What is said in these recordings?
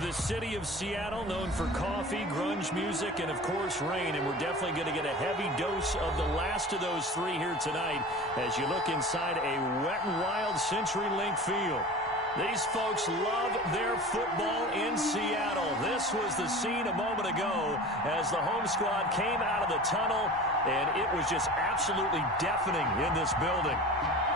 The city of Seattle, known for coffee, grunge music, and, of course, rain. And we're definitely going to get a heavy dose of the last of those three here tonight as you look inside a Wet n Wild CenturyLink field. These folks love their football in Seattle. This was the scene a moment ago as the home squad came out of the tunnel, and it was just absolutely deafening in this building.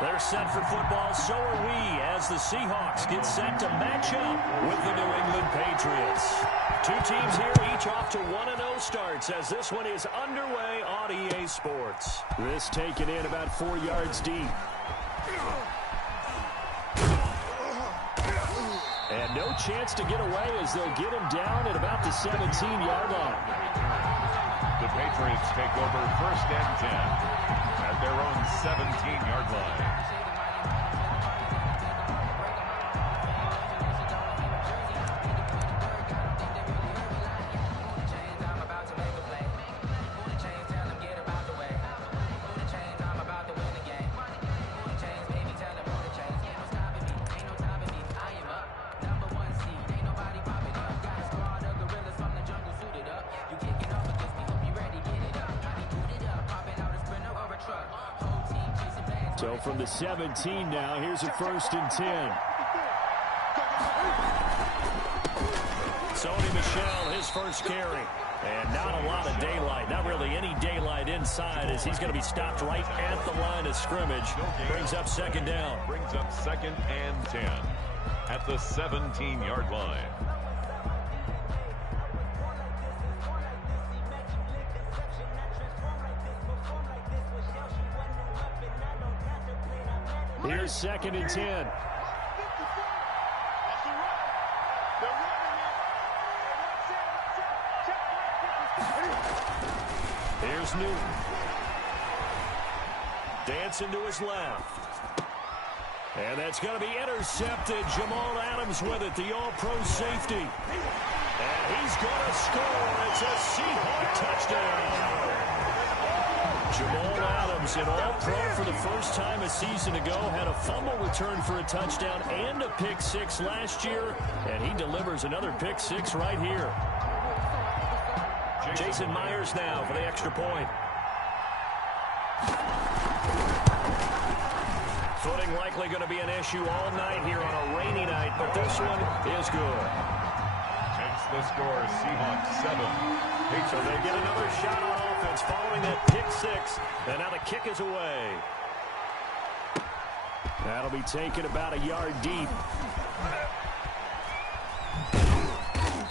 They're set for football, so are we, as the Seahawks get set to match up with the New England Patriots. Two teams here, each off to 1-0 starts as this one is underway on EA Sports. This taken in about 4 yards deep. And no chance to get away as they'll get him down at about the 17-yard line. The Patriots take over 1st and 10 at their own 17-yard line. So from the 17 now, here's a 1st and 10. Sony Michel, his first carry. And not a lot of daylight. Not really any daylight inside as he's going to be stopped right at the line of scrimmage. Brings up 2nd down. Brings up 2nd and 10 at the 17-yard line. Here's 2nd and 10. Here's Newton. Dancing to his left. And that's going to be intercepted. Jamal Adams with it, the all-pro safety. And he's going to score. It's a Seahawk touchdown. Jamal Adams, an all-pro for the first time a season ago, had a fumble return for a touchdown and a pick six last year, and he delivers another pick six right here. Jason Myers now for the extra point. Footing likely going to be an issue all night here on a rainy night, but this one is good. Takes the score, Seahawks 7. So they get another shot on offense following that pick six, and now the kick is away. That'll be taken about a yard deep.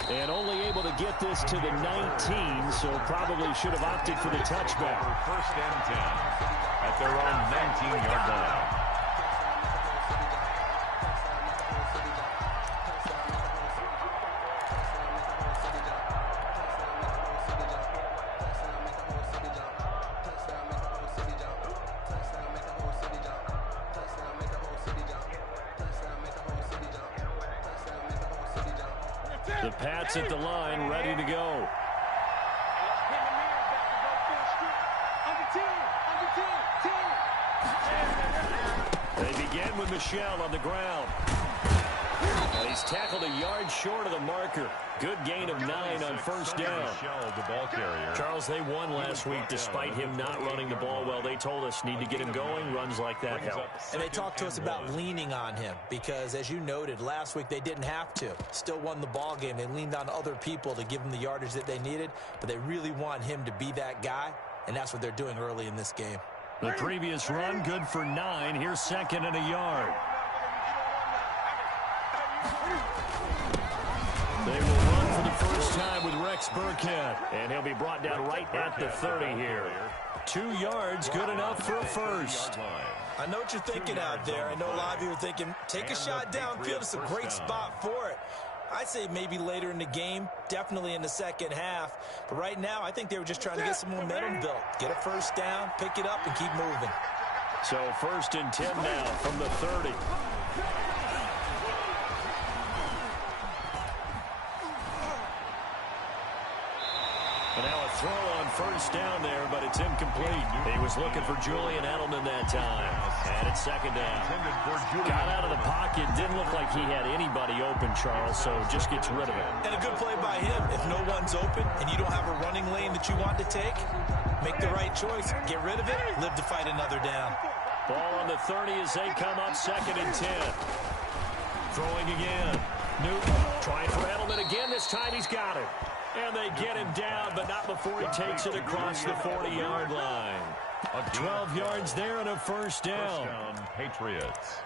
And only able to get this to the 19, so probably should have opted for the touchback. 1st and 10 at their own 19-yard line. The Pats at the line, ready to go. They begin with Michel on the ground. And he's tackled a yard short of the marker. Good gain of 9 on 1st down. The ball carrier. Charles, they won last week despite him not running the ball well. They told us need to get him going. Runs like that help. And they talked to us about leaning on him because, as you noted, last week they didn't have to. Still won the ball game. They leaned on other people to give them the yardage that they needed, but they really want him to be that guy, and that's what they're doing early in this game. The previous run, good for 9. Here's 2nd and a yard. They will run for the first time with Rex Burkhead, and he'll be brought down right at the 30 here. 2 yards, good enough for a first. I know what you're thinking out there. I know a lot of you are thinking, take a shot downfield. It's a great spot for it. I'd say maybe later in the game, definitely in the second half. But right now, I think they were just trying to get some momentum built. Get a first down, pick it up, and keep moving. So 1st and 10 now from the 30. And now a throw on 1st down there, but it's incomplete. He was looking for Julian Edelman that time. And it's second down. Got out of the pocket. Didn't look like he had anybody open, Charles, so just gets rid of it. And a good play by him. If no one's open and you don't have a running lane that you want to take, make the right choice. Get rid of it. Live to fight another down. Ball on the 30 as they come up second and 10. Throwing again. Newton trying for Edelman again. This time he's got it. And they get him down, but not before he takes it across the 40-yard line. 12 yards there and a first down. First down, Patriots.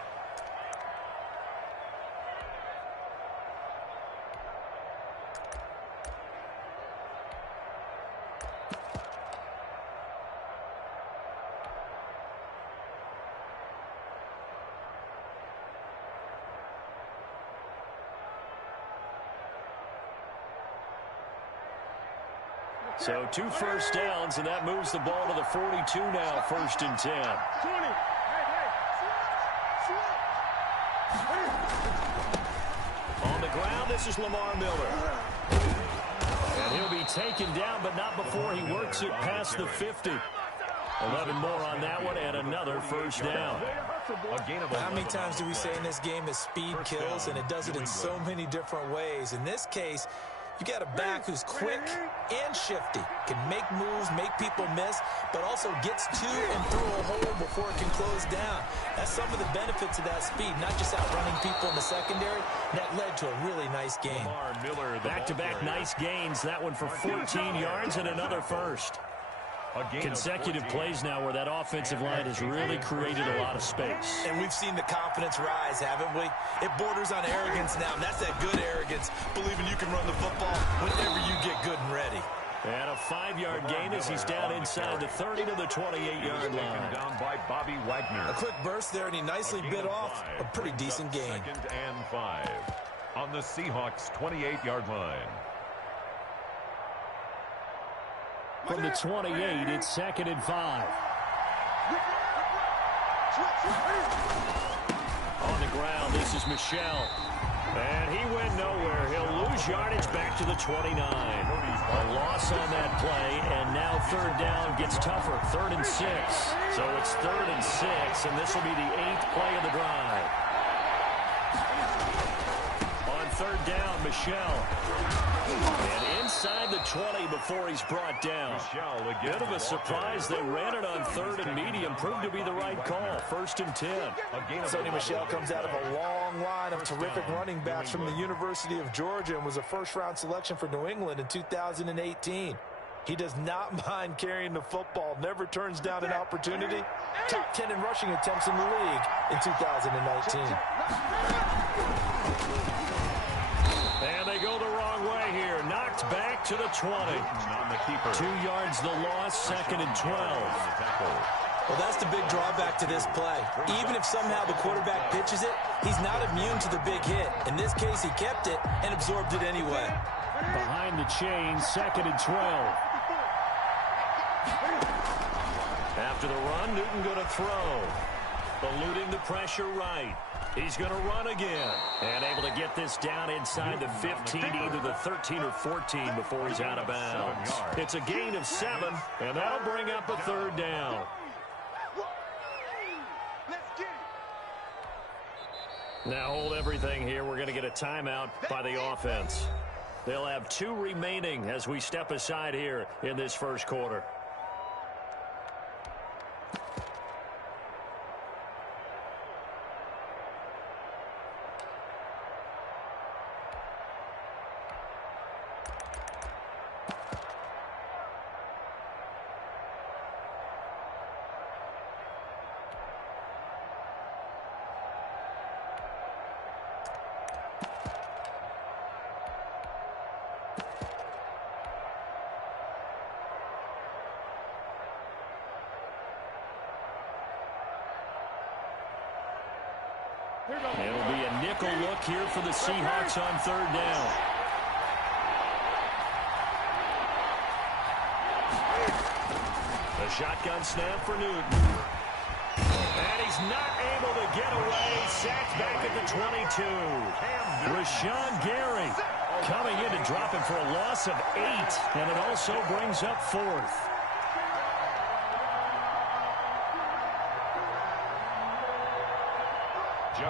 So 2 first downs, and that moves the ball to the 42 now, first and 10. On the ground, this is Lamar Miller. And he'll be taken down, but not before he works it past the 50. 11 more on that one, and another first down. How many times do we say in this game that speed kills, and it does it in so many different ways? In this case, you got a back who's quick and shifty, can make moves, make people miss, but also gets to and through a hole before it can close down. That's some of the benefits of that speed, not just outrunning people in the secondary. That led to a really nice game. Back-to-back nice gains. That one for 14 yards and another first. Consecutive plays now where that offensive line has really created a lot of space. And we've seen the confidence rise, haven't we? It borders on arrogance now, and that's that good arrogance, believing you can run the football whenever you get good and ready. And a 5-yard gain as he's down inside the 30 to the 28-yard line. Down by Bobby Wagner. A quick burst there, and he nicely bit off a pretty decent gain. Second and 5 on the Seahawks' 28-yard line. From the 28, it's second and 5. On the ground, this is Michel. And he went nowhere. He'll lose yardage back to the 29. A loss on that play, and now third down gets tougher. 3rd and 6. So it's 3rd and 6, and this will be the 8th play of the drive. On third down, Michel. And inside the 20 before he's brought down. Bit of a surprise. They ran it on 3rd and medium. Proved to be the right call. 1st and 10. Sonny Michel comes out of a long line of terrific running backs from the University of Georgia and was a first-round selection for New England in 2018. He does not mind carrying the football, never turns down an opportunity. Top 10 in rushing attempts in the league in 2019. And they go the wrong way here. Knocked back to the 20. On the keeper. 2 yards the loss, 2nd and 12. Well, that's the big drawback to this play. Even if somehow the quarterback pitches it, he's not immune to the big hit. In this case, he kept it and absorbed it anyway. Behind the chain, 2nd and 12. After the run, Newton going to throw. Eluding the pressure right. He's going to run again. And able to get this down inside the 15, either the 13 or 14 before he's out of bounds. It's a gain of 7, and that'll bring up a 3rd down. Now hold everything here. We're going to get a timeout by the offense. They'll have 2 remaining as we step aside here in this first quarter. It'll be a nickel look here for the Seahawks on 3rd down. The shotgun snap for Newton. And he's not able to get away. Sacked back at the 22. Rashawn Gary coming in to drop him for a loss of 8. And it also brings up 4th.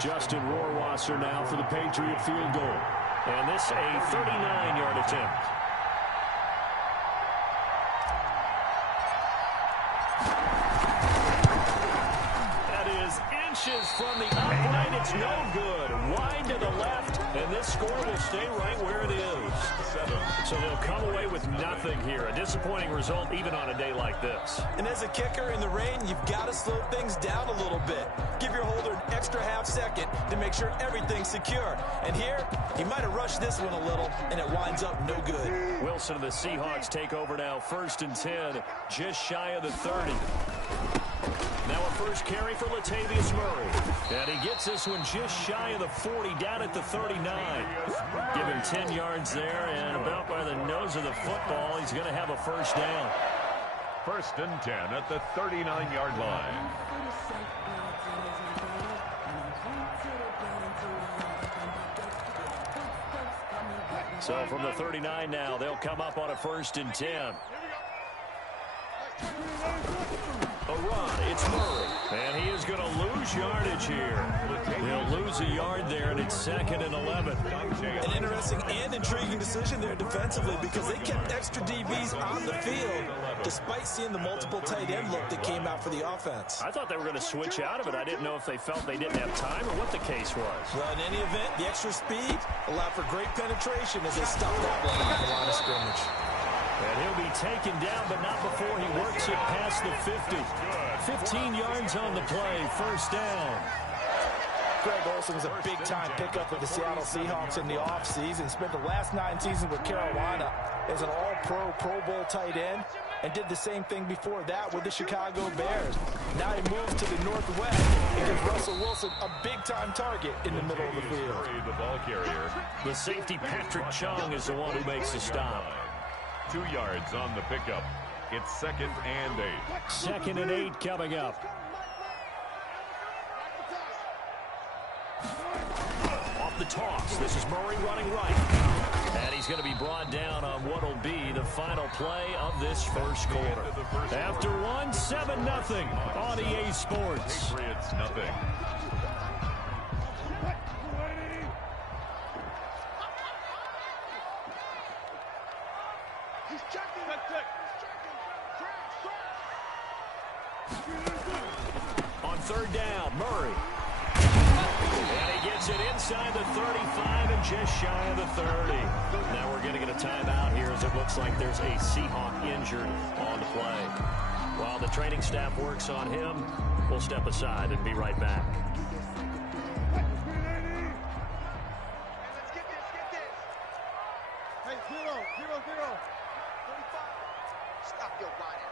Justin Rohrwasser now for the Patriot field goal. And this a 39-yard attempt. That is inches from the upright. It's no good. Wide to the left, and this score will stay right where it is. So they'll come away with nothing here. A disappointing result even on a day like this. And as a kicker in the rain, you've got to slow things down a little bit. Give your holder an extra half second to make sure everything's secure. And here, he might have rushed this one a little, and it winds up no good. Wilson and the Seahawks take over now. 1st and 10, just shy of the 30. Now a first carry for Latavius Murray. And he gets this one just shy of the 40, down at the 39. Give him 10 yards there, and about by the nose of the football, he's going to have a first down. 1st and 10 at the 39-yard line. So from the 39 now, they'll come up on a 1st and 10. A run, it's Murray. And he is going to lose yardage here. He'll lose a yard there, and it's 2nd and 11. An interesting and intriguing decision there defensively, because they kept extra DBs on the field despite seeing the multiple tight end look that came out for the offense. I thought they were going to switch out of it. I didn't know if they felt they didn't have time or what the case was. Well, in any event, the extra speed allowed for great penetration as they stopped that one on the line of scrimmage. And he'll be taken down, but not before he works it past the 50. 15 yards on the play, 1st down. Greg Olsen was a big-time pickup with the Seattle Seahawks in the offseason. Spent the last 9 seasons with Carolina as an all-pro, Pro Bowl tight end, and did the same thing before that with the Chicago Bears. Now he moves to the Northwest and gives Russell Wilson a big-time target in the middle of the field. The ball carrier. The safety, Patrick Chung, is the one who makes the stop. 2 yards on the pickup. It's 2nd and 8. 2nd and 8 coming up. Off the toss. This is Murray running right. And he's going to be brought down on what will be the final play of this first quarter. After one, 7-0 on EA Sports. Patriots nothing. On 3rd down, Murray. And he gets it inside the 35 and just shy of the 30. Now we're going to get a timeout here as it looks like there's a Seahawk injured on the play. While the training staff works on him, we'll step aside and be right back. Hey, zero. 45. Stop your body.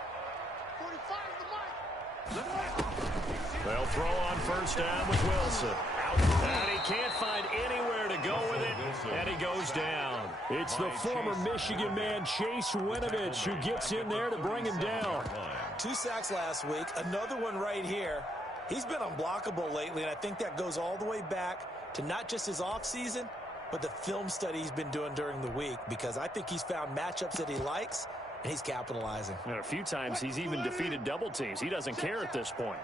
45 is the mic. They'll throw on 1st down with Wilson. And he can't find anywhere to go with it, and he goes down. It's the former Michigan man, Chase Winovich, who gets in there to bring him down. 2 sacks last week, another one right here. He's been unblockable lately, and I think that goes all the way back to not just his offseason, but the film study he's been doing during the week, because I think he's found matchups that he likes, and he's capitalizing. And a few times he's even defeated double teams. He doesn't care at this point.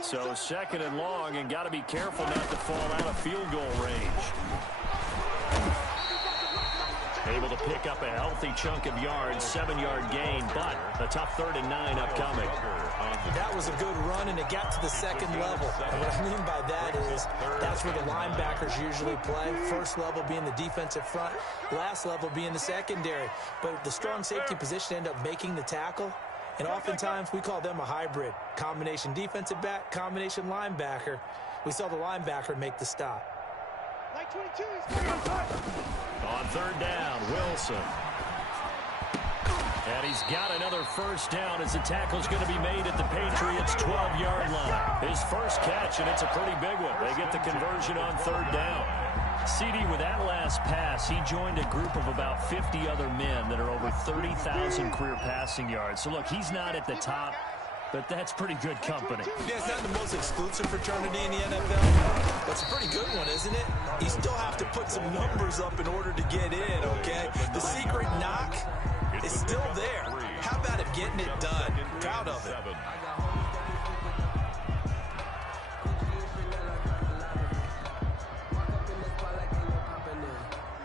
So 2nd and long, and got to be careful not to fall out of field goal range. Able to pick up a healthy chunk of yards, 7-yard gain, but a tough 3rd and 9 upcoming. That was a good run, and it got to the 2nd level. And what I mean by that is that's where the linebackers usually play. 1st level being the defensive front, last level being the secondary. But the strong safety position ended up making the tackle. And oftentimes we call them a hybrid. Combination defensive back, combination linebacker. We saw the linebacker make the stop. On 3rd down, Wilson. And he's got another first down as the tackle's going to be made at the Patriots' 12-yard line. His first catch, and it's a pretty big one. They get the conversion on 3rd down. CD, with that last pass, he joined a group of about 50 other men that are over 30,000 career passing yards. So, look, he's not at the top, but that's pretty good company. Yeah, it's not the most exclusive fraternity in the NFL, but it's a pretty good one, isn't it? You still have to put some numbers up in order to get in, okay? The secret knock is still there. How about him getting it done? Proud of it.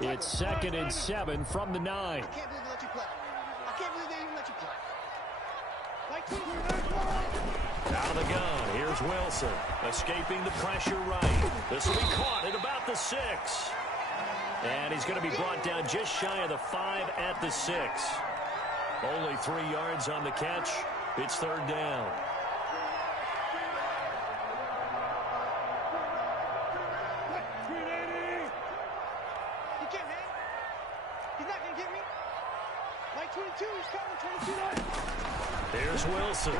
It's 2nd and 7 from the 9. I can't believe they let you play. I can't believe they even let you play. Out of the gun, here's Wilson. Escaping the pressure right. This will be caught at about the 6. And he's going to be brought down just shy of the 5 at the 6. Only 3 yards on the catch. It's 3rd down. You can't hang. He's not going to get me. Like 22, he's coming 22. Here's Wilson.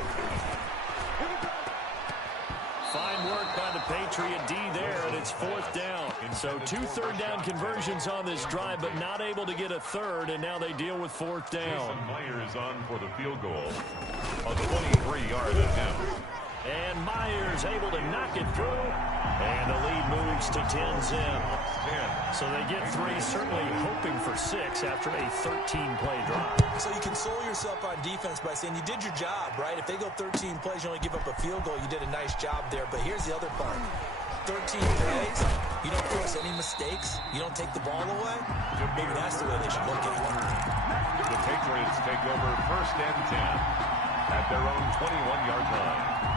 Fine work by the Patriot D there, and it's 4th down. So 2 third-down conversions on this drive, but not able to get a 3rd, and now they deal with 4th down. Myers on for the field goal. A 23-yard attempt. And Myers able to knock it through, and the lead moves to 10-zip. So they get 3, certainly hoping for 6 after a 13-play drive. So you console yourself on defense by saying you did your job, right? If they go 13 plays, you only give up a field goal, you did a nice job there. But here's the other part. 13 plays, you don't force any mistakes, you don't take the ball away. Maybe that's the way they should look at it. The Patriots take over 1st and 10 at their own 21-yard line.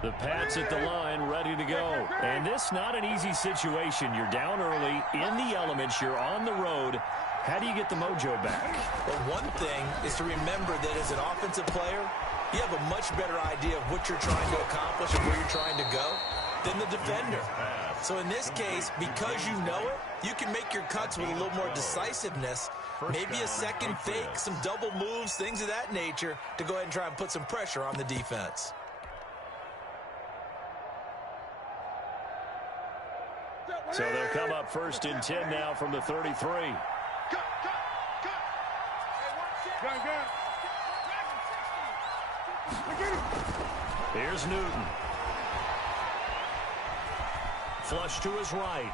The Pats at the line, ready to go. And this not an easy situation. You're down early, in the elements, you're on the road. How do you get the mojo back? Well, one thing is to remember that as an offensive player, you have a much better idea of what you're trying to accomplish and where you're trying to go than the defender. So in this case, because you know it, you can make your cuts with a little more decisiveness, maybe a second fake, some double moves, things of that nature, to go ahead and try and put some pressure on the defense. So they'll come up 1st and 10 now from the 33. Here's Newton. Flush to his right.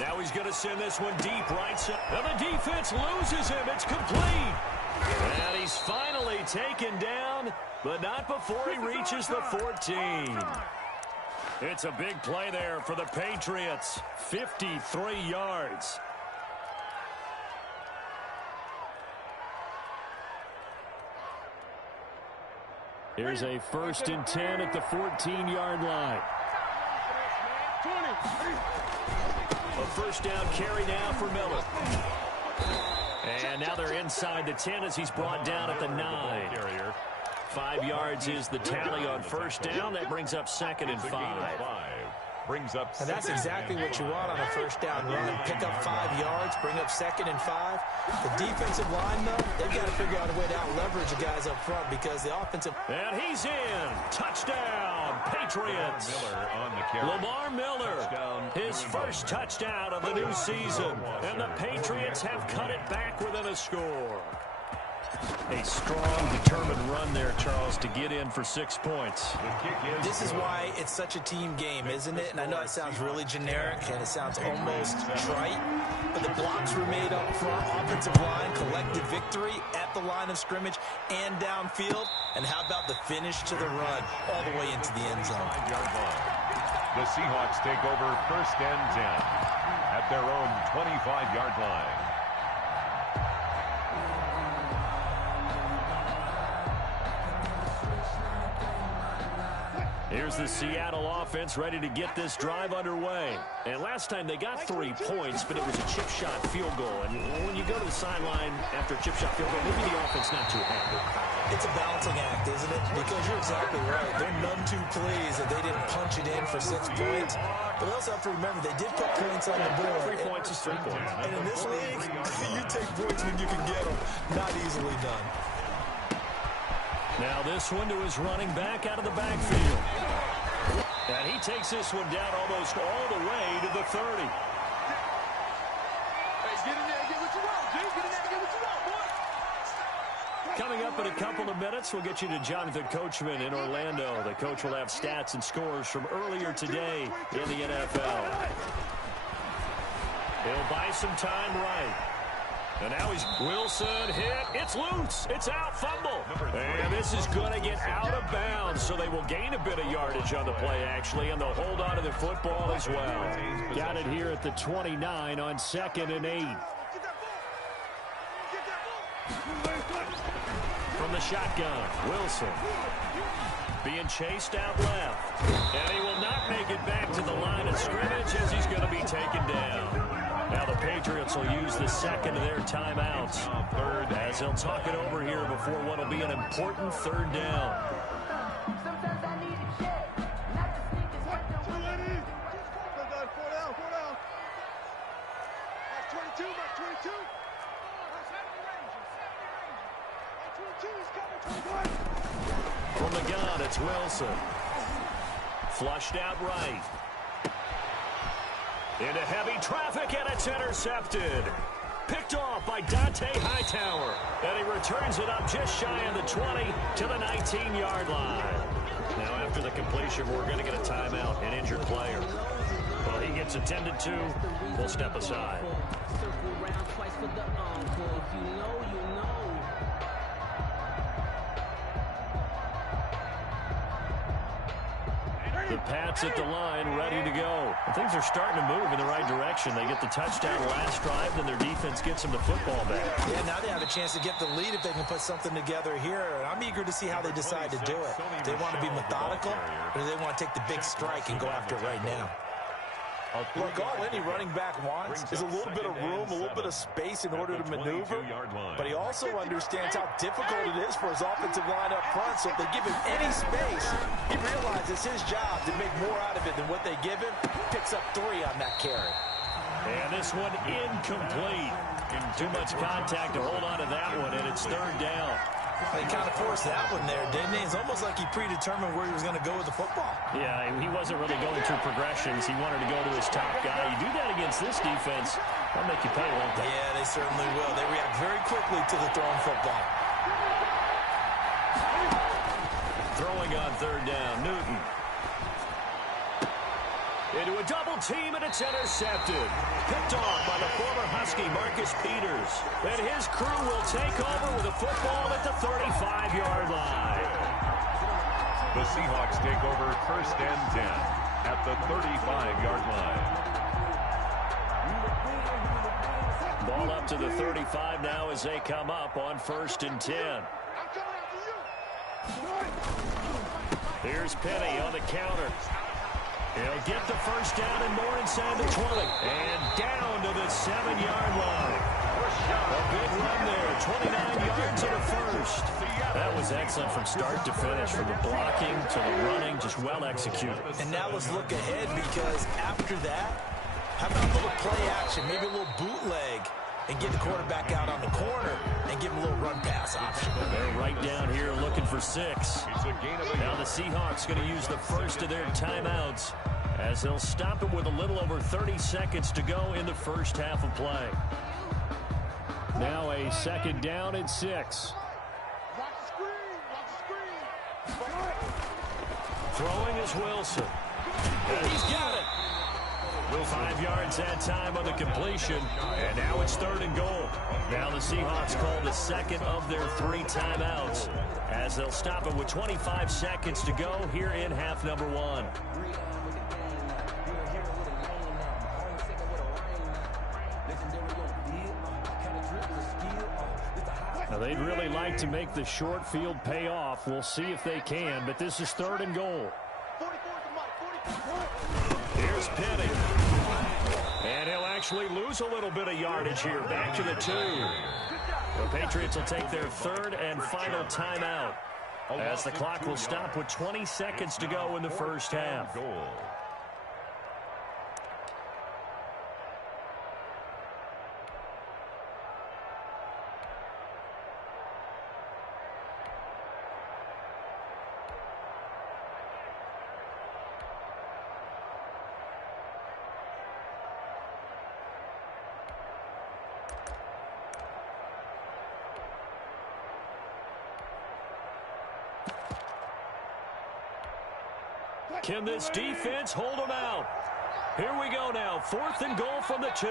Now he's going to send this one deep right side. And the defense loses him. It's complete. And he's finally taken down, but not before he reaches the 14. It's a big play there for the Patriots. 53 yards. Here's a 1st and 10 at the 14-yard line. A 1st down carry now for Miller. And now they're inside the 10 as he's brought down at the 9. 5 yards is the tally on 1st down. That brings up 2nd and 5. And that's exactly what you want on a 1st down run. Pick up 5 yards, bring up 2nd and 5. The defensive line, though, they've got to figure out a way to out-leverage the guys up front because the offensive... And he's in. Touchdown, Patriots. Lamar Miller, his first touchdown of the new season. And the Patriots have cut it back within a score. A strong, determined run there, Charles, to get in for 6 points. This is why it's such a team game, isn't it? And I know it sounds really generic and it sounds almost trite, but the blocks were made up front, offensive line, collective victory at the line of scrimmage and downfield. And how about the finish to the run all the way into the end zone? The Seahawks take over 1st and 10 at their own 25-yard line. Here's the Seattle offense ready to get this drive underway. And last time they got 3 points, but it was a chip shot field goal. And when you go to the sideline after a chip shot field goal, maybe the offense not too happy. It's a balancing act, isn't it? Because you're exactly right. They're none too pleased that they didn't punch it in for 6 points. But we also have to remember they did put points on the board. 3 points is 3 points. And in this league, you take points when you can get them. Not easily done. Now this one to his running back out of the backfield. And he takes this one down almost all the way to the 30. Hey, get in there and get what you want, G. Get in there and get what you want, boy. Coming up in a couple of minutes, we'll get you to Jonathan Coachman in Orlando. The coach will have stats and scores from earlier today in the NFL. He'll buy some time right. And now he's Wilson hit. It's loose. It's out. Fumble. And this is going to get out of bounds, so they will gain a bit of yardage on the play, actually, and they'll hold on to the football as well. Got it here at the 29 on 2nd and 8. From the shotgun, Wilson being chased out left. And he will not make it back to the line of scrimmage as he's going to be taken down. Now the Patriots will use the second of their timeouts. As they'll talk it over here before what will be an important 3rd down. From the gun, it's Wilson. Flushed out right. Into heavy traffic, and it's intercepted. Picked off by Dante Hightower. And he returns it up just shy of the 20 to the 19-yard line. Now, after the completion, we're going to get a timeout, an injured player. Well, he gets attended to. We'll step aside. The Pats at the line, ready to go. And things are starting to move in the right direction. They get the touchdown last drive, then their defense gets them the football back. Yeah, now they have a chance to get the lead if they can put something together here. And I'm eager to see how they decide to do it. Do they want to be methodical, or do they want to take the big strike and go after it right now? Look, all any running back wants is a little bit of room, a little bit of space in order to maneuver. But he also understands how difficult it is for his offensive line up front. So if they give him any space, he realizes his job to make more out of it than what they give him. Picks up 3 on that carry. And this one incomplete. Too much contact to hold on to that one, and it's 3rd down. He kind of forced that one there, didn't he? It's almost like he predetermined where he was going to go with the football. Yeah, he wasn't really going through progressions. He wanted to go to his top guy. You do that against this defense, they'll make you pay, won't they? Yeah, they certainly will. They react very quickly to the thrown football. Throwing on 3rd down, Newton. Into a double team, and it's intercepted. Picked off by the former Husky, Marcus Peters. And his crew will take over with a football at the 35-yard line. The Seahawks take over 1st and 10 at the 35-yard line. Ball up to the 35 now as they come up on 1st and 10. Here's Penny on the counter. He'll get the 1st down and more inside the 20. And down to the 7-yard line. A big run there. 29 yards and a 1st. That was excellent from start to finish. From the blocking to the running, just well executed. And now let's look ahead, because after that, how about a little play action, maybe a little bootleg, and get the quarterback out on the corner and give him a little run pass option. They're right down here looking for 6. Now the Seahawks going to use the first of their timeouts as they'll stop it with a little over 30 seconds to go in the first half of play. Now a 2nd down and 6. Throwing is Wilson. And he's got it. 5 yards that time on the completion, and now it's 3rd and goal. Now the Seahawks call the second of their 3 timeouts as they'll stop it with 25 seconds to go here in half number 1. Now they'd really like to make the short field pay off. We'll see if they can, but this is 3rd and goal. Here's Penny. And he'll actually lose a little bit of yardage here. Back to the 2. The Patriots will take their 3rd and final timeout as the clock will stop with 20 seconds to go in the first half. Can this defense hold them out? Here we go now. 4th and goal from the 2.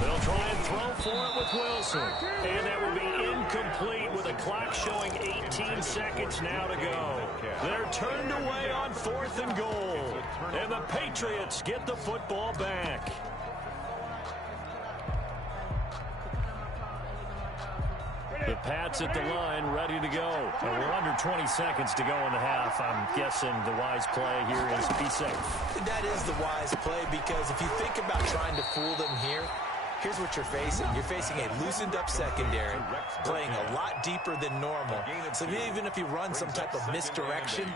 They'll try and throw for it with Wilson. And that will be incomplete with a clock showing 18 seconds now to go. They're turned away on 4th and goal. And the Patriots get the football back. The Pats at the line, ready to go. And we're under 20 seconds to go in the half. I'm guessing the wise play here is be safe. That is the wise play, because if you think about trying to fool them here, here's what you're facing. You're facing a loosened up secondary, playing a lot deeper than normal. So even if you run some type of misdirection,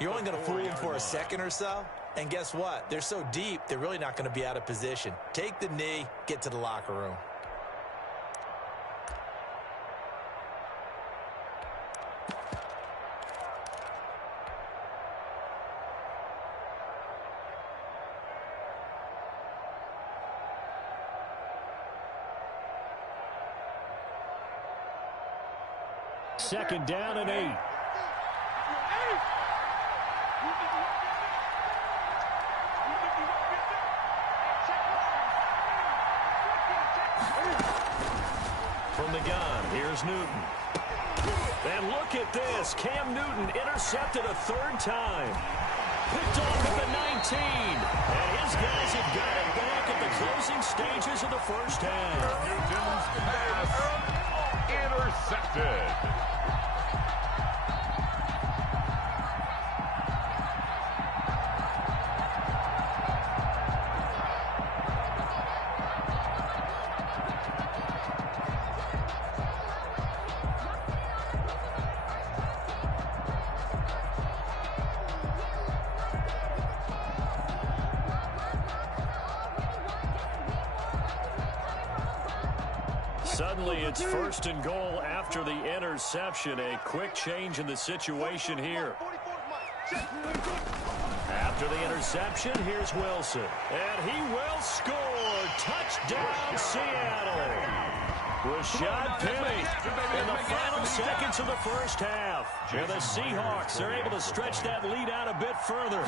you're only going to fool them for a second or so. And guess what? They're so deep, they're really not going to be out of position. Take the knee, get to the locker room. Second down and 8. From the gun, here's Newton. And look at this. Cam Newton intercepted a 3rd time. Picked off at the 19. And his guys have got it back at the closing stages of the first half. Newton's pass intercepted. Suddenly, it's 1st and goal after the interception. A quick change in the situation here. After the interception, here's Wilson. And he will score. Touchdown, Seattle. Rashad Penny in the final seconds of the first half. And the Seahawks are able to stretch that lead out a bit further.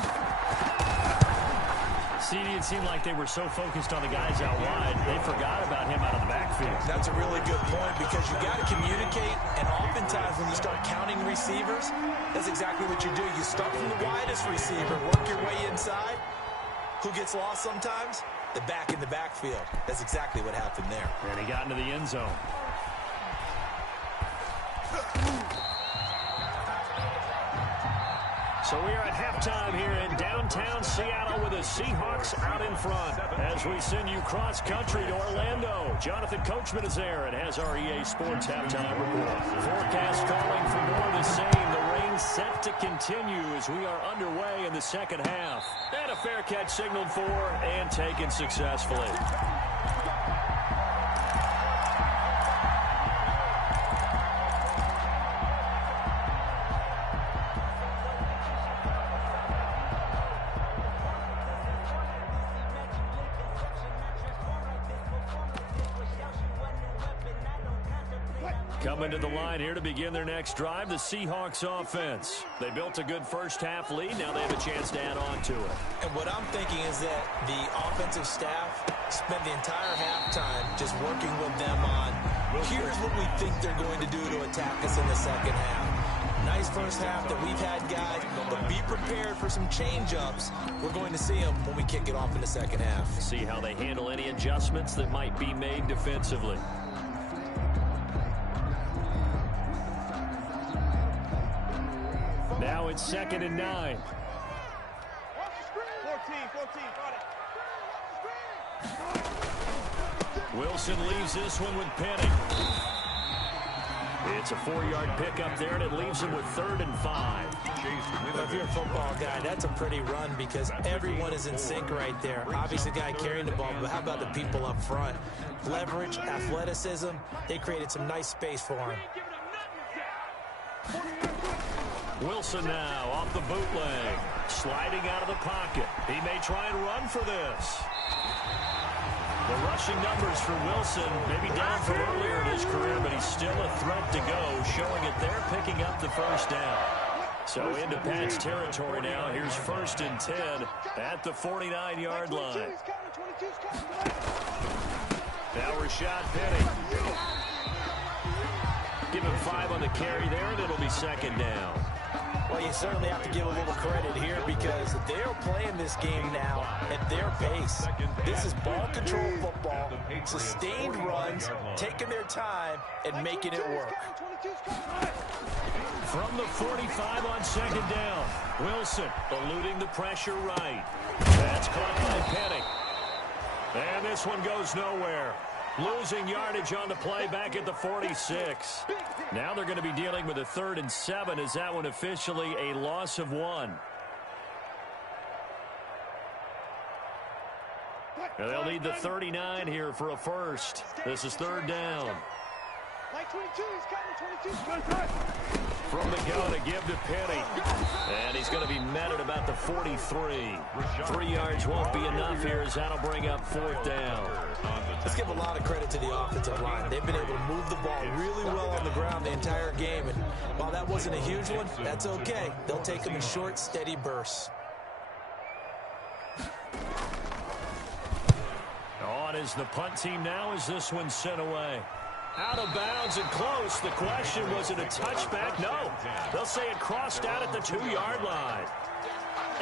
See, it seemed like they were so focused on the guys out wide, they forgot about him out of the backfield. That's a really good point, because you got to communicate, and oftentimes when you start counting receivers, that's exactly what you do. You start from the widest receiver, work your way inside. Who gets lost sometimes? The back in the backfield. That's exactly what happened there. And he got into the end zone. So we are at halftime here in downtown Seattle with the Seahawks out in front. As we send you cross-country to Orlando, Jonathan Coachman is there and has our EA Sports halftime report. Forecast calling for more of the same. The rain set to continue as we are underway in the second half. And a fair catch signaled for and taken successfully. Coming to the line here to begin their next drive, the Seahawks offense. They built a good first half lead. Now they have a chance to add on to it. And what I'm thinking is that the offensive staff spent the entire halftime just working with them on, here's what we think they're going to do to attack us in the second half. Nice first half that we've had, guys, but be prepared for some change-ups. We're going to see them when we kick it off in the second half. See how they handle any adjustments that might be made defensively. Now it's 2nd and 9. 14. Wilson leaves this one with Penny. It's a 4-yard pickup there, and it leaves him with 3rd and 5. Well, if you're a football guy, that's a pretty run because everyone is in sync right there. Obviously, the guy carrying the ball, but how about the people up front? Leverage, athleticism, they created some nice space for him. Wilson now off the bootleg, sliding out of the pocket. He may try and run for this. The rushing numbers for Wilson, maybe down from earlier in his career, but he's still a threat to go, showing it there, picking up the first down. So into Pat's territory now. Here's 1st and 10 at the 49-yard line. Now Rashad Penny. Give him 5 on the carry there, and it'll be 2nd down. Well, you certainly have to give a little credit here because they're playing this game now at their pace. This is ball control football, sustained runs, taking their time, and making it work. From the 45 on 2nd down, Wilson eluding the pressure right. That's caught by Penny. And this one goes nowhere. Losing yardage on the play back at the 46. Now they're going to be dealing with a 3rd and 7 as that one officially a loss of 1. And they'll need the 39 here for a first. This is 3rd down. From the go to give to Penny. And he's going to be met at about the 43. 3 yards won't be enough here as that'll bring up 4th down. Let's give a lot of credit to the offensive line. They've been able to move the ball really well on the ground the entire game. And while that wasn't a huge one, that's okay. They'll take them in short, steady bursts. On is the punt team now as this one's sent away. Out of bounds and close. The question, was it a touchback? No. They'll say it crossed out at the 2-yard line.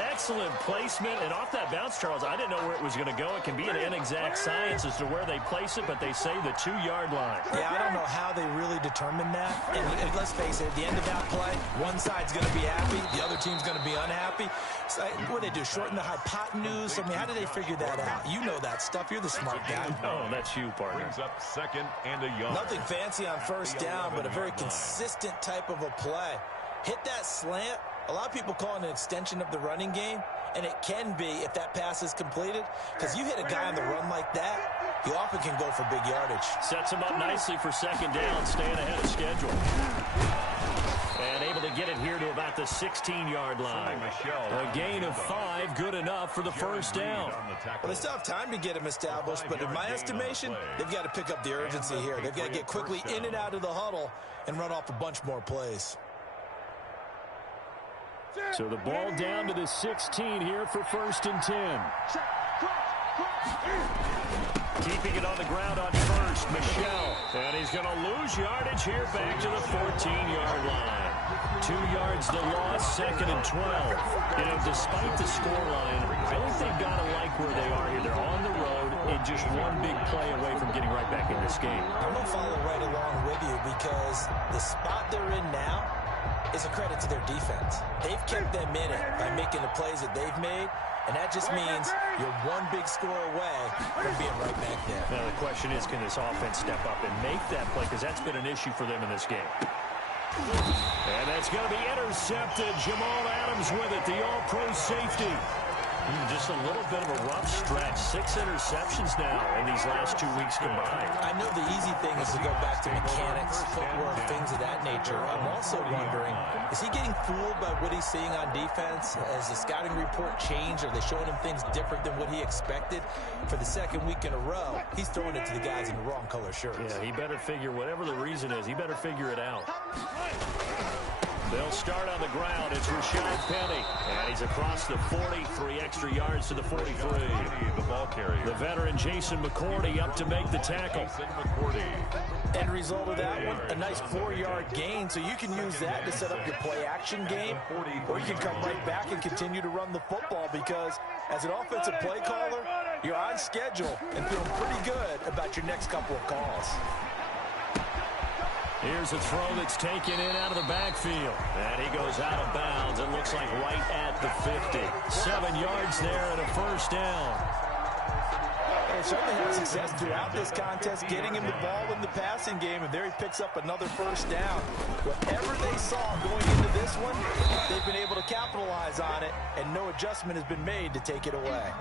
Excellent placement, and off that bounce, Charles, I didn't know where it was going to go. It can be an inexact science as to where they place it, but they say the 2-yard line. Yeah, I don't know how they really determined that. And let's face it, at the end of that play, one side's going to be happy, the other team's going to be unhappy. So, what do they do, shorten the hypotenuse? I mean, how do they figure that out? You know that stuff. You're the smart guy. Oh, that's you, partner. Brings up 2nd and a yard. Nothing fancy on 1st down, but a very consistent type of a play. Hit that slant. A lot of people call it an extension of the running game, and it can be if that pass is completed, because you hit a guy on the run like that, he often can go for big yardage. Sets him up nicely for 2nd down, staying ahead of schedule. And able to get it here to about the 16-yard line. A gain of 5, good enough for the 1st down. Well, they still have time to get him established, but in my estimation, they've got to pick up the urgency here. They've got to get quickly in and out of the huddle and run off a bunch more plays. So the ball down to the 16 here for 1st and 10. Keeping it on the ground on 1st, Michelle. And he's going to lose yardage here back to the 14-yard line. 2 yards the loss, 2nd and 12. You know, despite the scoreline, I think they've got to like where they are here. They're on the road and just one big play away from getting right back in this game. I'm going to follow right along with you because the spot they're in now is a credit to their defense. They've kept them in it by making the plays that they've made, and that just means you're one big score away from being right back there. Now the question is, can this offense step up and make that play, because that's been an issue for them in this game. And that's going to be intercepted. Jamal Adams with it, the all-pro safety. Just a little bit of a rough stretch. 6 interceptions now in these last 2 weeks combined. I know the easy thing is to go back to mechanics, footwork, things of that nature. I'm also wondering, is he getting fooled by what he's seeing on defense? Has the scouting report changed? Are they showing him things different than what he expected? For the 2nd week in a row, he's throwing it to the guys in the wrong color shirts. Yeah, he better figure, whatever the reason is, he better figure it out. They'll start on the ground. It's Rashad Penny. And he's across the 40, 3 extra yards to the 43. The ball carrier. The veteran Jason McCourty up to make the tackle. End result of that one, a nice 4-yard gain. So you can use that to set up your play-action game, or you can come right back and continue to run the football because as an offensive play caller, you're on schedule and feeling pretty good about your next couple of calls. Here's a throw that's taken in out of the backfield. And he goes out of bounds. It looks like right at the 50. 7 yards there and a 1st down. They certainly had success throughout this contest, getting him the ball in the passing game, and there he picks up another 1st down. Whatever they saw going into this one, they've been able to capitalize on it, and no adjustment has been made to take it away.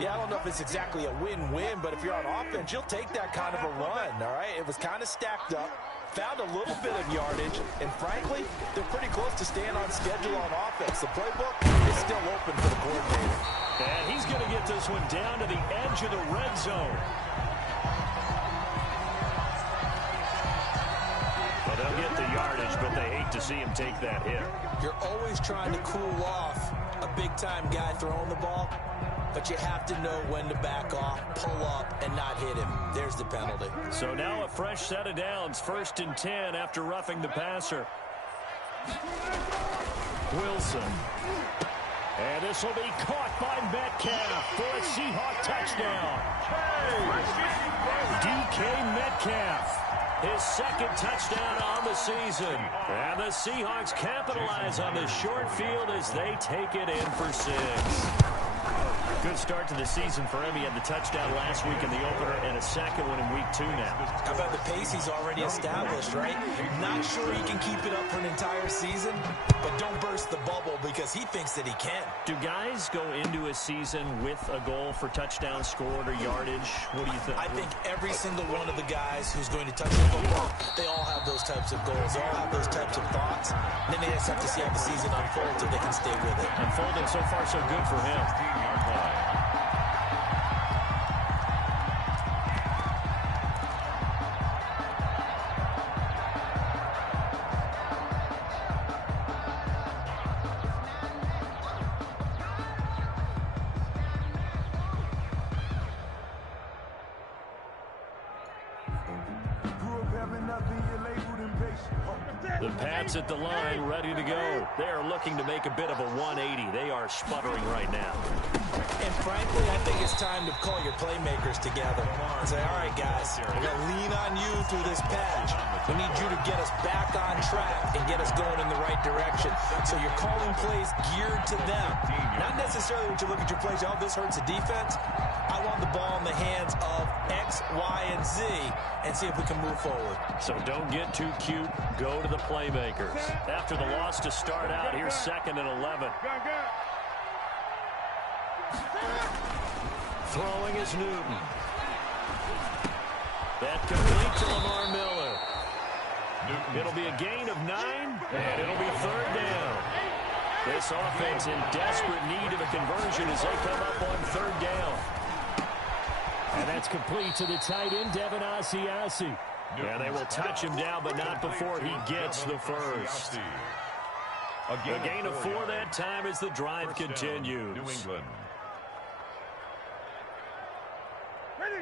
Yeah, I don't know if it's exactly a win-win, but if you're on offense, you'll take that kind of a run, all right? It was kind of stacked up, found a little bit of yardage, and frankly, they're pretty close to staying on schedule on offense. The playbook is still open for the coordinator. And he's going to get this one down to the edge of the red zone. Well, they'll get the yardage, but they hate to see him take that hit. You're always trying to cool off a big-time guy throwing the ball, but you have to know when to back off, pull up, and not hit him. There's the penalty. So now a fresh set of downs, 1st and 10 after roughing the passer. Wilson. And this will be caught by Metcalf for a Seahawk touchdown. DK Metcalf, his 2nd touchdown on the season. And the Seahawks capitalize on this short field as they take it in for 6. Good start to the season for him. He had the touchdown last week in the opener and a 2nd one in week 2 now. How about the pace he's already established, right? Not sure he can keep it up for an entire season, but don't burst the bubble because he thinks that he can. Do guys go into a season with a goal for touchdown scored or yardage? What do you think? I think every single one of the guys who's going to touch the football, they all have those types of goals. They all have those types of thoughts. And then they just have to see how the season unfolds if they can stay with it. Unfolding so far so good for him. The Pats at the line, ready to go. They are looking to make a bit of a 180. They are sputtering right now. And frankly, I think it's time to call your playmakers together and say, all right, guys, we're going to lean on you through this patch. We need you to get us back on track and get us going in the right direction. So you're calling plays geared to them. Not necessarily when you look at your plays, oh, this hurts the defense. I want the ball in the hands of X, Y, and Z and see if we can move forward. So don't get too cute. Go to the playmakers. After the loss to start out, here's 2nd and 11. Throwing is Newton. That complete to Lamar Miller. It'll be a gain of 9, and it'll be 3rd down. This offense in desperate need of a conversion as they come up on 3rd down. And that's complete to the tight end, Devin Asiasi. Yeah, they will touch him down, but not before he gets the first. A gain of 4 that time as the drive continues. New England.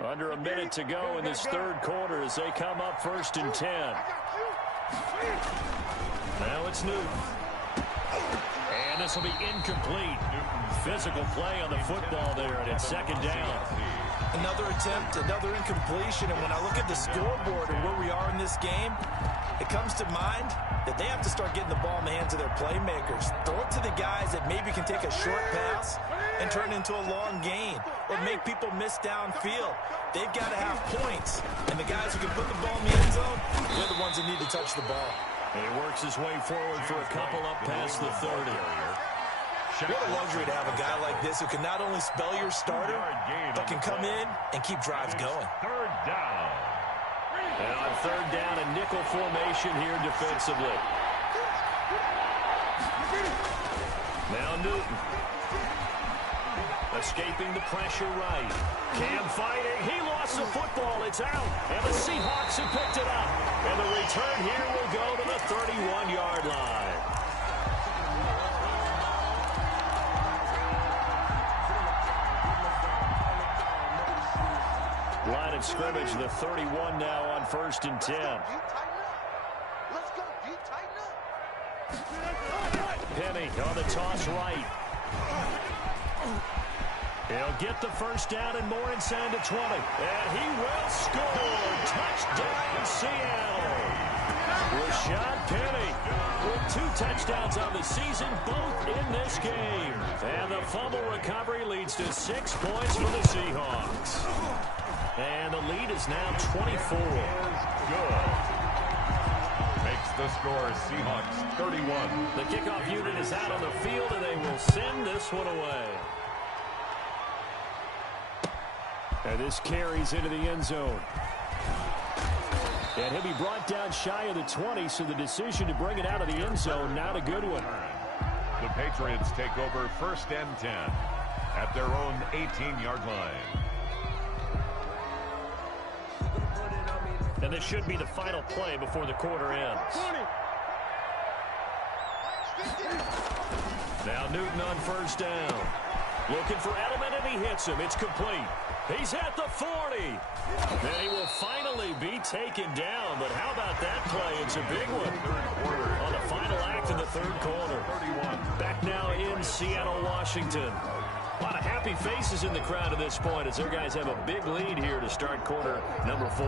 Under a minute to go in this 3rd quarter as they come up 1st and 10. Now it's Newton. And this will be incomplete. Physical play on the football there, and it's 2nd down. Another attempt, another incompletion, and when I look at the scoreboard and where we are in this game, it comes to mind that they have to start getting the ball in the hands of their playmakers. Throw it to the guys that maybe can take a short pass and turn it into a long gain or make people miss downfield. They've got to have points, and the guys who can put the ball in the end zone, they're the ones that need to touch the ball. And he works his way forward for a couple up past the 30. What a luxury to have a guy like this who can not only spell your starter, but can come in and keep drives going. 3rd down. And on 3rd down, a nickel formation here defensively. Now Newton. Escaping the pressure right. Cam fighting. He lost the football. It's out. And the Seahawks have picked it up. And the return here will go to the 31-yard line. Line of scrimmage, the 31 now on 1st and 10. Let's go, D, tighten up. Penny on the toss right. He'll get the first down and more inside the 20. And he will score. Touchdown, Seattle. Rashad Penny with 2 touchdowns on the season, both in this game. And the fumble recovery leads to 6 points for the Seahawks. And the lead is now 24. Good. Makes the score Seahawks 31. The kickoff unit is out on the field, and they will send this one away. And this carries into the end zone. And he'll be brought down shy of the 20, so the decision to bring it out of the end zone, not a good one. The Patriots take over 1st and 10 at their own 18-yard line. And this should be the final play before the quarter ends. Now Newton on first down. Looking for Edelman, and he hits him. It's complete. He's at the 40. And he will finally be taken down. But how about that play? It's a big one on the final act of the third quarter. Back now in Seattle, Washington. A lot of happy faces in the crowd at this point as their guys have a big lead here to start quarter number 4.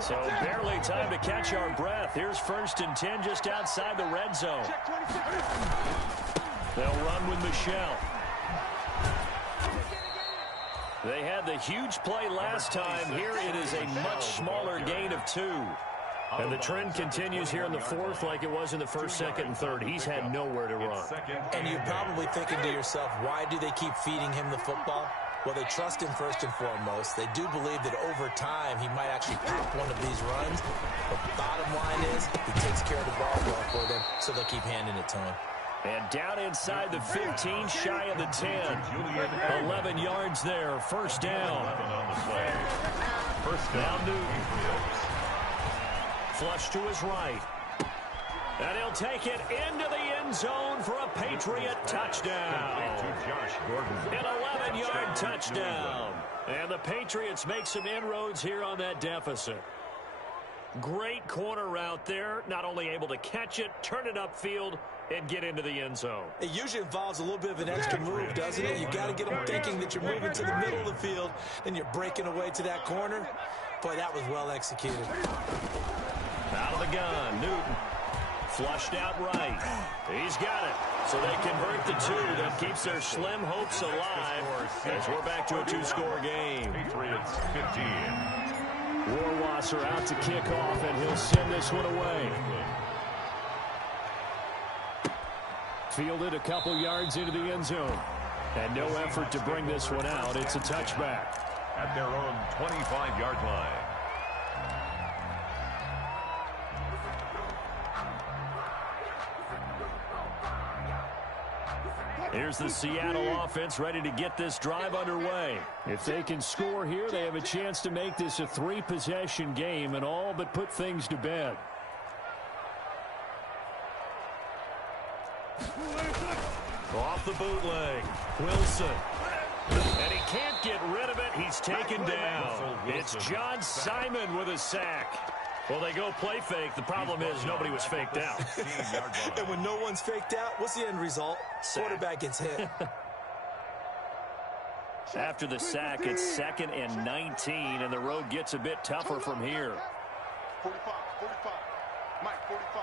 So barely time to catch our breath. Here's 1st and 10 just outside the red zone. They'll run with Michelle. They had the huge play last time. Here it is a much smaller gain of 2. And the trend continues here in the 4th like it was in the 1st, 2nd, and 3rd. He's had nowhere to run. And you're probably thinking to yourself, why do they keep feeding him the football? Well, they trust him first and foremost. They do believe that over time he might actually pop one of these runs. But the bottom line is he takes care of the ball well for them, so they'll keep handing it to him. And down inside the 15, shy of the 10. 11 yards there, first down. Now Newton. Flush to his right. And he'll take it into the end zone for a Patriot touchdown. An 11-yard touchdown. And the Patriots make some inroads here on that deficit. Great corner route there. Not only able to catch it, turn it upfield, and get into the end zone. It usually involves a little bit of an extra move, doesn't it? You got to get them thinking that you're moving to the middle of the field, then you're breaking away to that corner. Boy, that was well executed. Out of the gun, Newton. Flushed out right. He's got it. So they convert the 2. That keeps their slim hopes alive as we're back to a 2-score game. Patriots 15. Rohrwasser out to kick off, and he'll send this one away. Fielded a couple yards into the end zone. And no effort to bring this one out. It's a touchback. At their own 25-yard line. Here's the Seattle offense ready to get this drive underway. If they can score here, they have a chance to make this a 3-possession game and all but put things to bed. Off the bootleg, Wilson. And he can't get rid of it. He's taken down. It's John Simon with a sack. Well, they go play fake. The problem is nobody was faked out. And when no one's faked out, what's the end result? Quarterback gets hit. After the sack, it's 2nd and 19, and the road gets a bit tougher from here. 45. Mike, 45.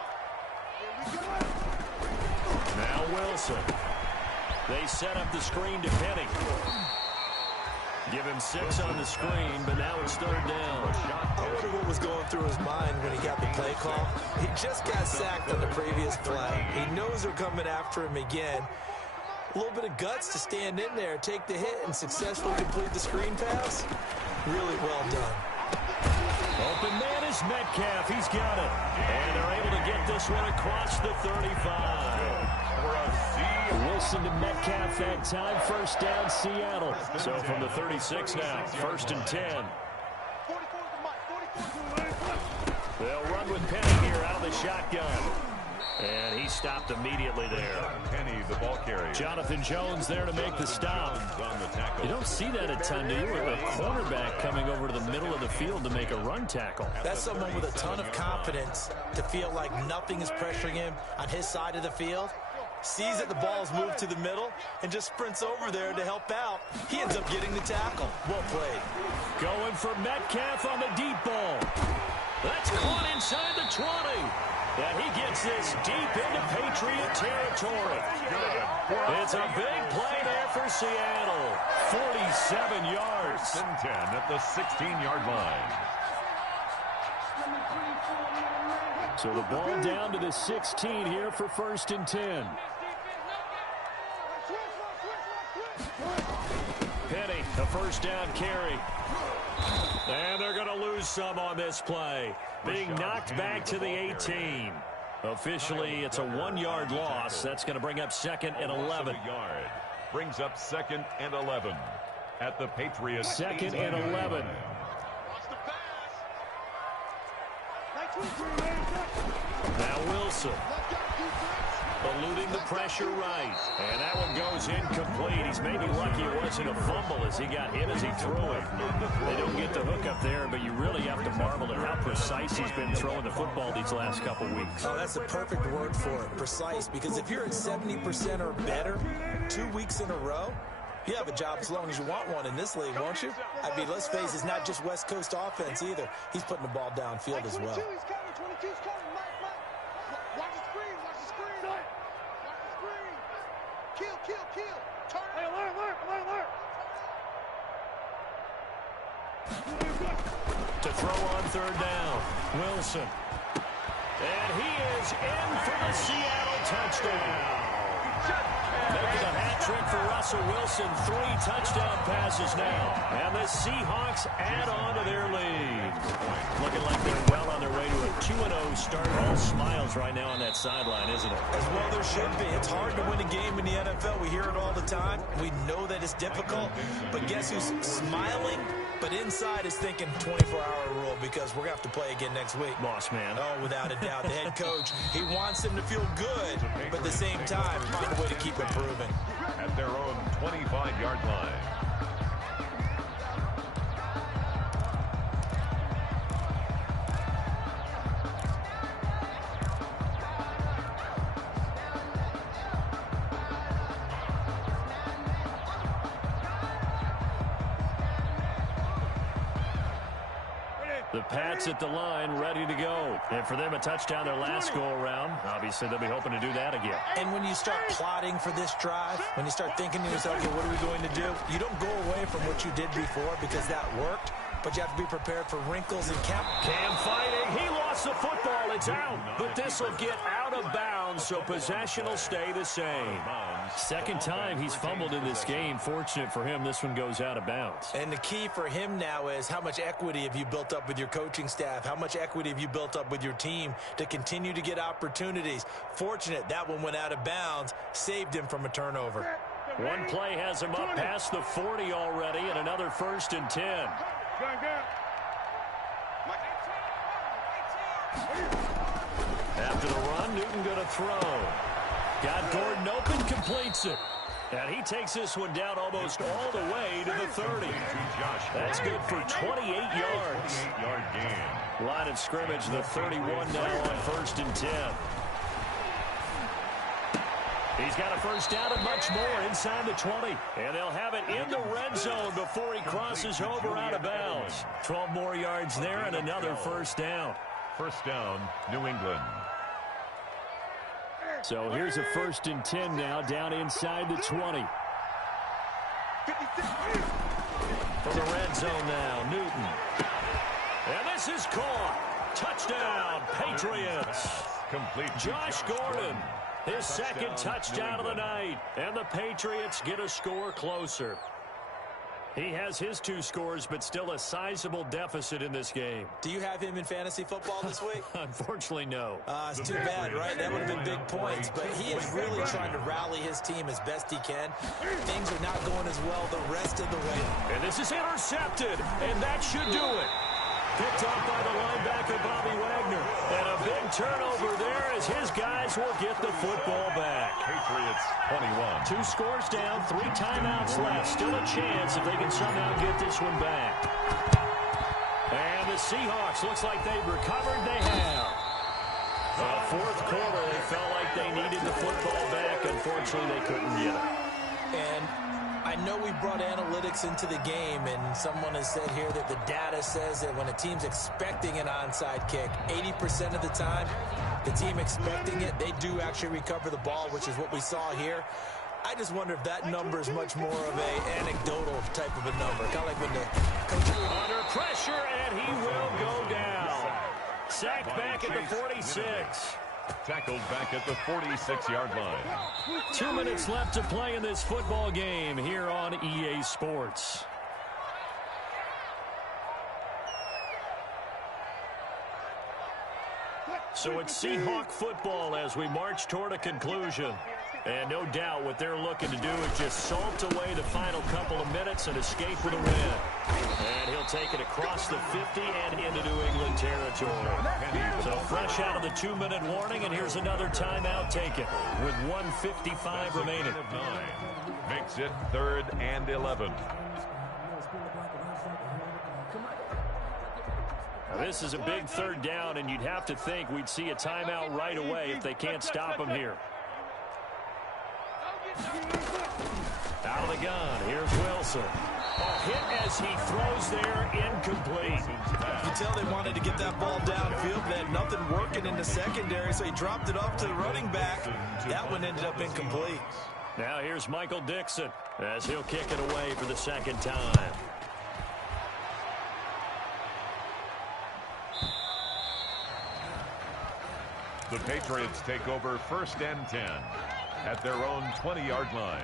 Now Wilson. They set up the screen to Penny. Give him 6 on the screen, but now it's 3rd down. I wonder what was going through his mind when he got the play call. He just got sacked on the previous play. He knows they're coming after him again. A little bit of guts to stand in there, take the hit, and successfully complete the screen pass. Really well done. Open man is Metcalf. He's got it. And they're able to get this one across the 35. Wilson to Metcalf that time. First down, Seattle. So from the 36 now, 1st and 10. They'll run with Penny here out of the shotgun. And he stopped immediately there. Penny, the ball carrier. Jonathan Jones there to make the stop. You don't see that a ton, do you? A cornerback coming over to the middle of the field to make a run tackle. That's someone with a ton of confidence to feel like nothing is pressuring him on his side of the field. Sees that the ball's moved to the middle and just sprints over there to help out. He ends up getting the tackle. Well played. Going for Metcalf on the deep ball. That's caught inside the 20. And he gets this deep into Patriot territory. It's a big play there for Seattle. 47 yards. 10 at the 16-yard line. So the ball down to the 16 here for 1st and 10. Penny, a first down carry. And they're going to lose some on this play. Being knocked back to the 18. Officially, it's a 1-yard loss. That's going to bring up 2nd and 11. Brings up 2nd and 11 at the Patriots. 2nd and 11. Now Wilson. eluding the pressure right. And that one goes incomplete. He's maybe lucky it wasn't a fumble as he got hit as he threw it. They don't get the hook up there, but you really have to marvel at how precise he's been throwing the football these last couple weeks. Oh, that's the perfect word for it, precise, because if you're at 70% or better 2 weeks in a row, you have a job as long as you want one in this league, won't you? I mean, let's face it, it's not just West Coast offense either. He's putting the ball downfield as well. 22, he's coming. 22's coming. Mike. Watch the screen. Watch the screen. Watch the screen. Kill. Turn. Hey, alert. To throw on third down, Wilson. And he is in for the Seattle touchdown. Making a hat trick for Russell Wilson. 3 touchdown passes now. And the Seahawks add on to their lead. Looking like they're well on their way to a 2-0 start. All smiles right now on that sideline, isn't it? As well there should be. It's hard to win a game in the NFL. We hear it all the time. We know that it's difficult. But guess who's smiling? But inside is thinking 24-hour rule because we're going to have to play again next week. Boss man. Oh, without a doubt. The head coach, he wants them to feel good, but at the same time, find a way to keep improving. At their own 25-yard line. The Pats at the line, ready to go. And for them, a touchdown their last go-around. Obviously, they'll be hoping to do that again. And when you start plotting for this drive, when you start thinking to yourself, okay, what are we going to do? You don't go away from what you did before because that worked, but you have to be prepared for wrinkles and Cam fighting. He lost the football. It's out. But this will get out of bounds, so possession will stay the same. Second time he's fumbled in this game. Fortunate for him, this one goes out of bounds. And the key for him now is how much equity have you built up with your coaching staff? How much equity have you built up with your team to continue to get opportunities? Fortunate that one went out of bounds, saved him from a turnover. One play has him up past the 40 already, and another 1st and 10. After the run, Newton going to throw. Got Gordon open, completes it. And he takes this one down almost all the way to the 30. That's good for 28 yards. Line of scrimmage, the 31 now on 1st and 10. He's got a first down and much more inside the 20. And they'll have it in the red zone before he crosses over out of bounds. 12 more yards there and another first down. First down, New England. So here's a 1st and 10 now down inside the 20. For the red zone now, Newton. And this is caught. Touchdown, Patriots. Complete. Josh Gordon, his second touchdown of the night. And the Patriots get a score closer. He has his 2 scores, but still a sizable deficit in this game. Do you have him in fantasy football this week? Unfortunately, no. It's too bad, right? That would have been big points. But he is really trying to rally his team as best he can. Things are not going as well the rest of the way. And this is intercepted, and that should do it. Picked off by the linebacker, Bobby Wagner. And a big turnover there as his guys will get the football back. Patriots 21. 2 scores down, 3 timeouts left. Still a chance if they can somehow get this one back. And the Seahawks, looks like they've recovered. They have. The 4th quarter, they felt like they needed the football back. Unfortunately, they couldn't get it. And I know we brought analytics into the game, and someone has said here that the data says that when a team's expecting an onside kick, 80% of the time, the team expecting it, they do actually recover the ball, which is what we saw here. I just wonder if that number is much more of an anecdotal type of a number. Kind of like when the coach... Under pressure, and he will go down. Sacked back at the 46. Tackled back at the 46-yard line. 2 minutes left to play in this football game here on EA Sports. So it's Seahawk football as we march toward a conclusion. And no doubt what they're looking to do is just salt away the final couple of minutes and escape with a win. And he'll take it across the 50 and into New England territory. So fresh out of the 2-minute warning, and here's another timeout taken with 1:55 remaining. Makes it 3rd and 11. Now this is a big 3rd down, and you'd have to think we'd see a timeout right away if they can't stop him here. Out of the gun, here's Wilson. Hit as he throws there, incomplete. You can tell they wanted to get that ball downfield. They had nothing working in the secondary, so he dropped it off to the running back. That one ended up incomplete. Now here's Michael Dixon as he'll kick it away for the 2nd time. The Patriots take over 1st and 10 at their own 20-yard line.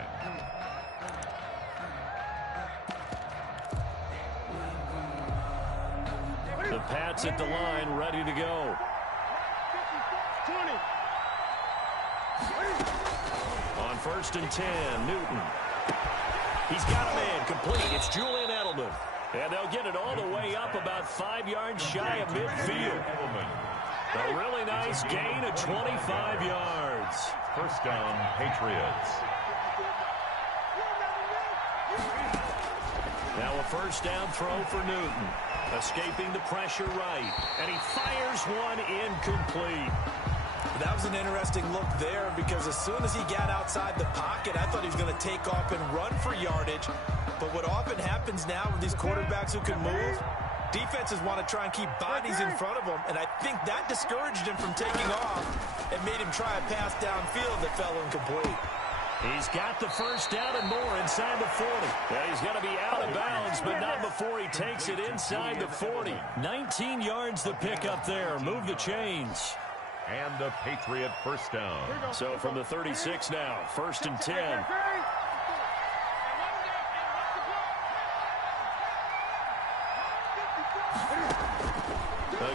The Pats at the line, ready to go. 20. On 1st and 10, Newton. He's got a man complete. It's Julian Edelman. And they'll get it all the way up about 5 yards shy of midfield. A really nice gain of 25 yards. 1st down, Patriots. Now a 1st down throw for Newton. Escaping the pressure right. And he fires one incomplete. That was an interesting look there because as soon as he got outside the pocket, I thought he was going to take off and run for yardage. But what often happens now with these quarterbacks who can move, defenses want to try and keep bodies in front of them, and I think that discouraged him from taking off and made him try a pass downfield that fell incomplete. He's got the 1st down and more inside the 40. Yeah, he's going to be out of bounds, but not before he takes it inside the 40. 19 yards the pick up there. Move the chains. And a Patriot 1st down. So from the 36 now, 1st and 10.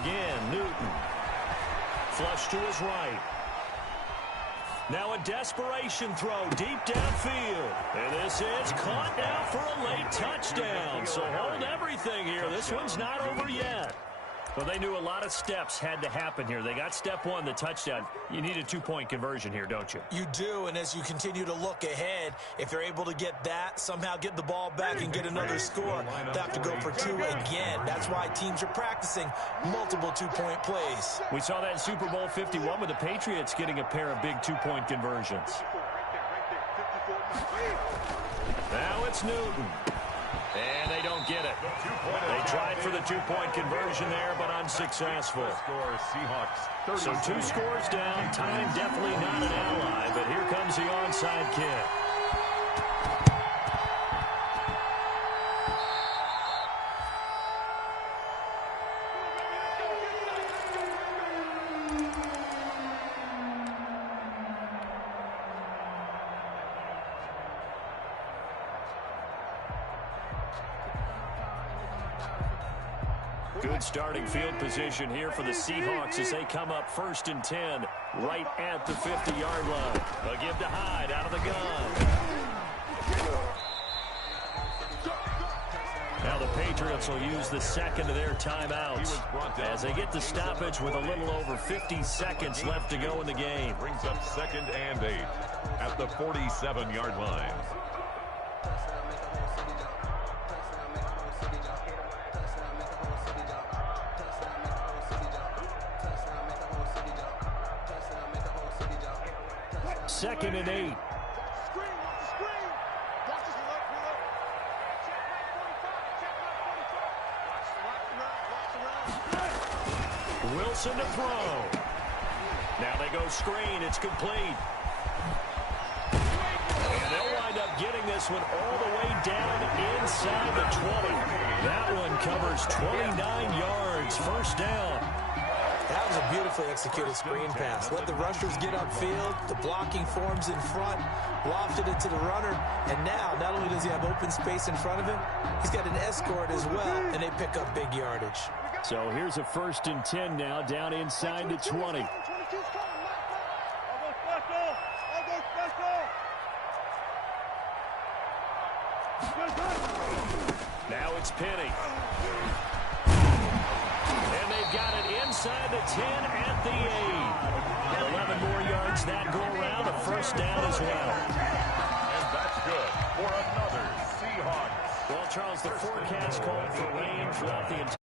Again, Newton. Flush to his right. Now a desperation throw deep downfield. And this is caught now for a late touchdown. So hold everything here. This one's not over yet. Well, they knew a lot of steps had to happen here. They got step 1, the touchdown. You need a 2-point conversion here, don't you? You do, and as you continue to look ahead, if they're able to get that, somehow get the ball back and get another score, they have to go for 2 again. That's why teams are practicing multiple 2-point plays. We saw that in Super Bowl 51 with the Patriots getting a pair of big 2-point conversions. Now it's Newton. And they don't get it. They tried for the 2-point conversion there, but unsuccessful. So 2 scores down. Time definitely not an ally, but here comes the onside kick. Good starting field position here for the Seahawks as they come up 1st and 10 right at the 50-yard line. A give to Hyde out of the gun. Now the Patriots will use the 2nd of their timeouts as they get the stoppage with a little over 50 seconds left to go in the game. Brings up 2nd and 8 at the 47-yard line. Second and 8. Wilson to throw. Now they go screen. It's complete. And they'll wind up getting this one all the way down inside the 20. That one covers 29 yards. 1st down. That was a beautifully executed screen pass. Let the rushers get upfield. The blocking forms in front. Lofted it to the runner. And now, not only does he have open space in front of him, he's got an escort as well, and they pick up big yardage. So here's a 1st and 10 now, down inside the 20. Now it's Penny. And they've got it inside the 10 at the 8. 11 more yards that go around, a first down as well. And that's good for another Seahawks. Well, Charles, the forecast called for rain throughout the entire